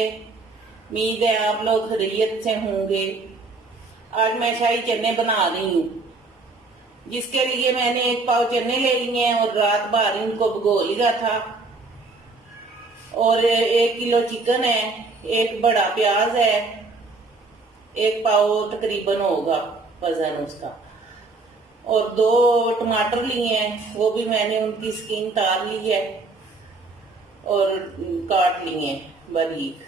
उम्मीद है आप लोग खैरियत से होंगे। आज मैं शाही चने बना रही हूँ, जिसके लिए मैंने 1 पाव चने ले लिए हैं और रात भर इनको भिगो लिया था। और 1 किलो चिकन है, 1 बड़ा प्याज है, 1 पाव तकरीबन होगा वजन उसका, और 2 टमाटर लिए हैं, वो भी मैंने उनकी स्किन उतार ली है और काट लिए हैं बारीक।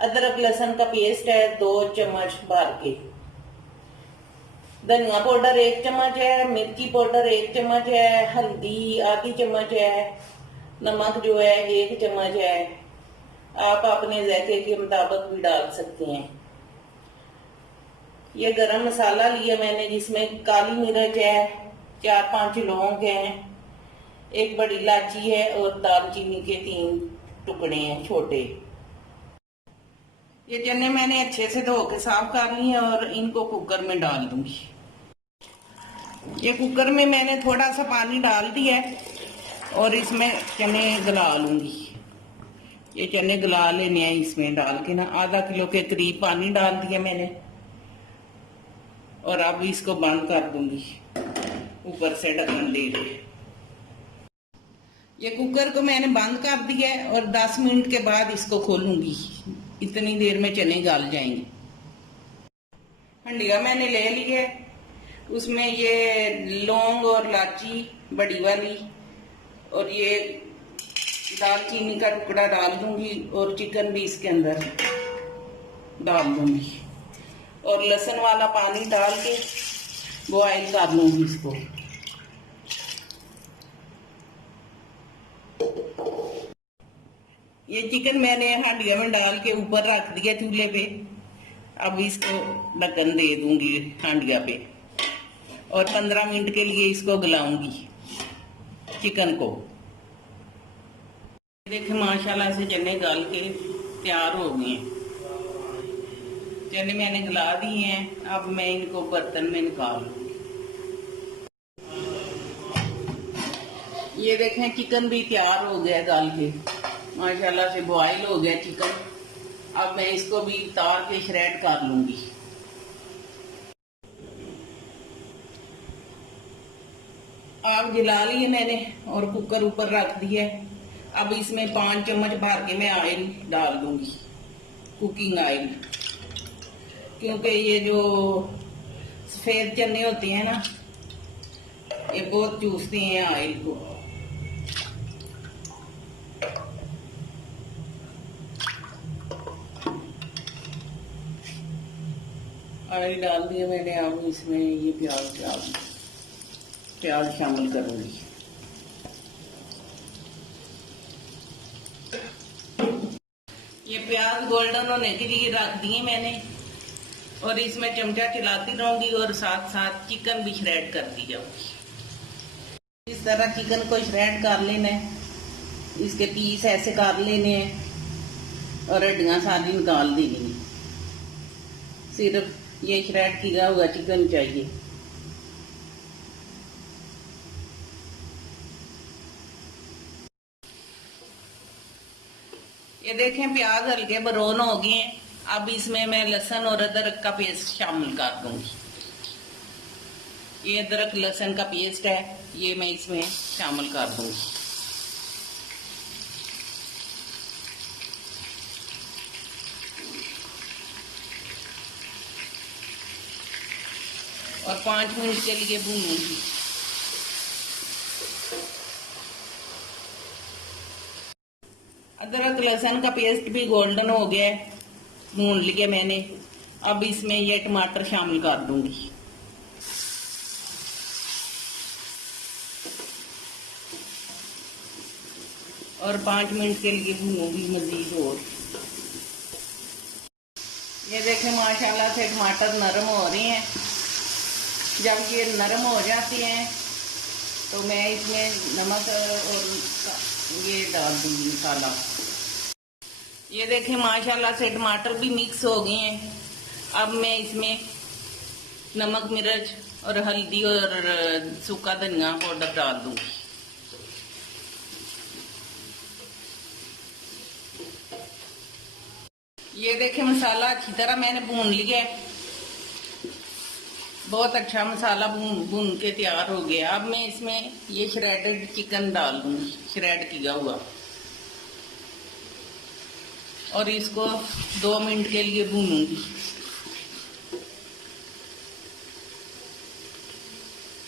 अदरक लहसुन का पेस्ट है 2 चम्मच भर के। धनिया पाउडर 1 चम्मच है, मिर्ची पाउडर 1 चम्मच है, हल्दी आधी चम्मच है, नमक जो है 1 चम्मच है। आप अपने जायके के मुताबिक भी डाल सकते हैं। ये गरम मसाला लिया मैंने, जिसमें काली मिर्च है, 4-5 लौंग हैं, 1 बड़ी इलायची है और दालचीनी के 3 टुकड़े हैं छोटे। ये चने मैंने अच्छे से धो के साफ कर लिए और इनको कुकर में डाल दूंगी। ये कुकर में मैंने थोड़ा सा पानी डाल दिया है और इसमें चने गला लूंगी। ये चने गला लेने हैं, इसमें डाल के ना आधा किलो के करीब पानी डाल दिया मैंने, और अब इसको बंद कर दूंगी ऊपर से ढक्कन दे के। ये कुकर को मैंने बंद कर दिया है और 10 मिनट के बाद इसको खोलूंगी। इतनी देर में चने गल जाएंगे। हंडिया मैंने ले ली है, उसमें ये लौंग और इलायची बड़ी वाली और ये दालचीनी का टुकड़ा डाल दूंगी और चिकन भी इसके अंदर डाल दूंगी और लहसुन वाला पानी डाल के बॉयल कर लूंगी इसको। ये चिकन मैंने हांडिया में डाल के ऊपर रख दिया चूल्हे पे। अब इसको ढक्कन दे दूंगी हांडिया पे और 15 मिनट के लिए इसको गलाऊंगी चिकन को। देखिए माशाल्लाह से चने गल के तैयार हो गए हैं। चने मैंने गला दिए हैं, अब मैं इनको बर्तन में निकाल लूंगी। ये देखें चिकन भी तैयार हो गया गल के, माशाल्लाह से बॉयल हो गया चिकन। अब मैं इसको भी उतार के श्रेड कर लूंगी। आग जला लिए मैंने और कुकर ऊपर रख दिया। अब इसमें 5 चम्मच भर के मैं ऑयल डाल दूंगी, कुकिंग ऑयल, क्योंकि ये जो सफेद चने होते हैं ना, ये बहुत चूसते हैं ऑयल को। ऑयल डाल दिया मैंने। अब इसमें ये प्याज शामिल करूंगी। ये प्याज गोल्डन होने के लिए रख दिए मैंने और इसमें चमचा चलाती रहूंगी और साथ साथ चिकन भी श्रेड करती जाऊंगी। इस तरह चिकन को श्रेड कर लेना है, इसके पीस ऐसे कर लेने हैं और हड्डियां सारी निकाल देनी है। सिर्फ ये श्रेड किया हुआ चिकन चाहिए। ये देखें प्याज हल्के ब्राउन हो गए हैं। अब इसमें मैं लहसुन और अदरक का पेस्ट शामिल कर दूंगी। ये अदरक लहसुन का पेस्ट है, ये मैं इसमें शामिल कर दूंगी। और 5 मिनट के लिए भूनूंगी। अदरक लहसुन का पेस्ट भी गोल्डन हो गया है, भून लिया मैंने। अब इसमें ये टमाटर शामिल कर दूंगी। और 5 मिनट के लिए भूनूंगी मजीद। और ये देखें माशाल्लाह से टमाटर नरम हो रहे हैं। जब ये नरम हो जाते हैं तो मैं इसमें नमक और ये डाल दूंगी मसाला। ये देखें माशाल्लाह से टमाटर भी मिक्स हो गए हैं। अब मैं इसमें नमक मिर्च और हल्दी और सूखा धनिया पाउडर डाल दूंगी। ये देखिए मसाला अच्छी तरह मैंने भून लिया है। बहुत अच्छा मसाला भून के तैयार हो गया। अब मैं इसमें ये श्रेडेड चिकन डाल दूंगी, श्रेड किया हुआ, और इसको 2 मिनट के लिए भूनूंगी।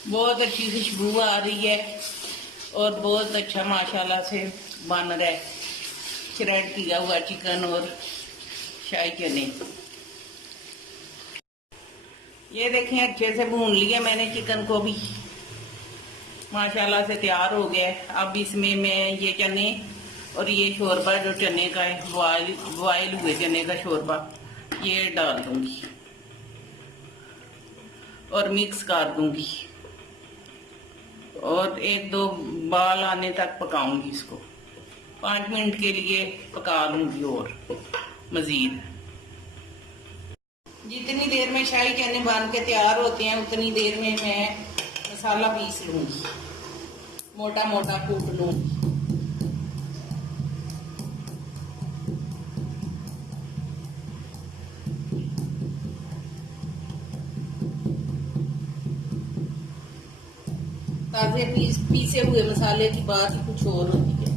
बहुत अच्छी खुशबू आ रही है और बहुत अच्छा माशाल्लाह से बन रहा है श्रेड किया हुआ चिकन और शाही चने। ये देखें अच्छे से भून लिया मैंने चिकन को भी, माशाल्लाह से तैयार हो गया है। अब इसमें मैं ये चने और ये शोरबा जो चने का है, बॉयल हुए चने का शोरबा, ये डाल दूंगी और मिक्स कर दूंगी और 1-2 बाल आने तक पकाऊंगी। इसको 5 मिनट के लिए पका लूंगी और मजीद। जितनी देर में शाही चने बन के तैयार होते हैं उतनी देर में मैं मसाला पीस लूंगी, मोटा मोटा कूट लूंगी। ताजे पीसे हुए मसाले की बात ही कुछ और होती है।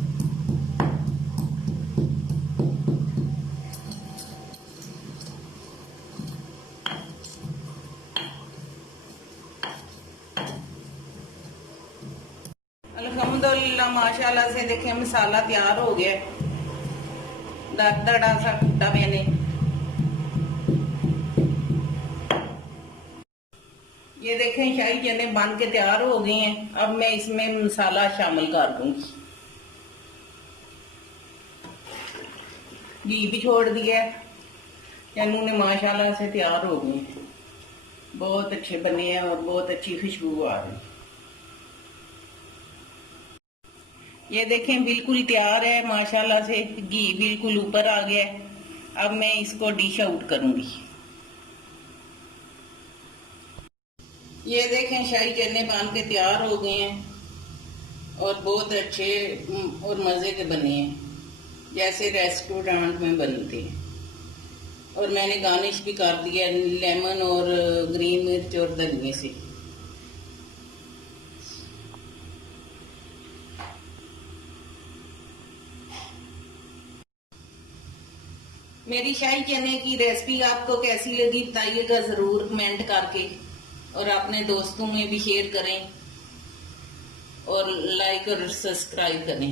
अल्हम्दुलिल्लाह माशाल्लाह से देखें मसाला तैयार हो गया है। दड़ा सा कूटा मैंने। ये देखें शाही चने बन के तैयार हो गए हैं। अब मैं इसमें मसाला शामिल कर दूंगी। घी भी छोड़ दिया है। चनू ने माशाल्लाह से तैयार हो गए हैं, बहुत अच्छे बने हैं और बहुत अच्छी खुशबू आ रही है। ये देखें बिल्कुल तैयार है माशाल्लाह से, घी बिल्कुल ऊपर आ गया है। अब मैं इसको डिश आउट करूंगी। ये देखें शाही चने बन के तैयार हो गए हैं और बहुत अच्छे और मज़े के बने हैं, जैसे रेस्टोरेंट में बनते हैं। और मैंने गार्निश भी कर दिया लेमन और ग्रीन मिर्च और धनिए से। मेरी शाही चने की रेसिपी आपको कैसी लगी बताइएगा जरूर कमेंट करके, और अपने दोस्तों में भी शेयर करें और लाइक और सब्सक्राइब करें।